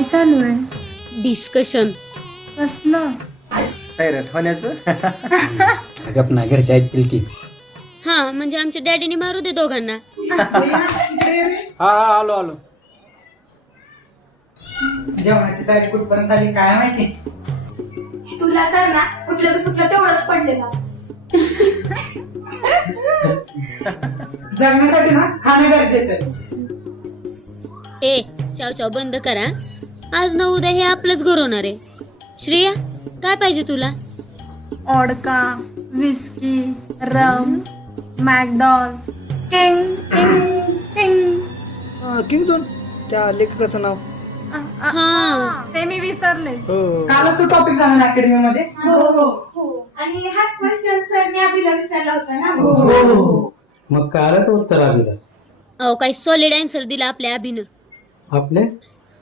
काय चालू आहे? डिस्कशन. कसलं? सैराट होण्याचं. गप ना, घरचे ऐकतील की. हा म्हणजे आमच्या डॅडीने मारू दे दोघांना. हा आलो आलो. जेवणाची तयारी कुठपर्यंत आली काय माहिती. तुला तर ना कुठलं सुटलं तेवढंच पडलेलं असतं. जगण्यासाठी ना खाणं गरजेचं आहे. ए चाव चाव बंद करा. आज न उद्या हे आपलंच घर होणार आहे. श्रेया काय पाहिजे तुला? ओडका, विस्की, रम, मॅकडॉल, किंग किंग किंग. किंगजोन त्या लेखकाचं नाव. हा. ते मी विसरले. कालच तो टॉपिक झाला ना अकॅडमी मध्ये. हो आणि हाच क्वेश्चन सरने अभिला विचारला होता ना. मग काय उत्तर आलं? अहो काही सॉलिड आन्सर दिला आपल्या अभिनं. आपले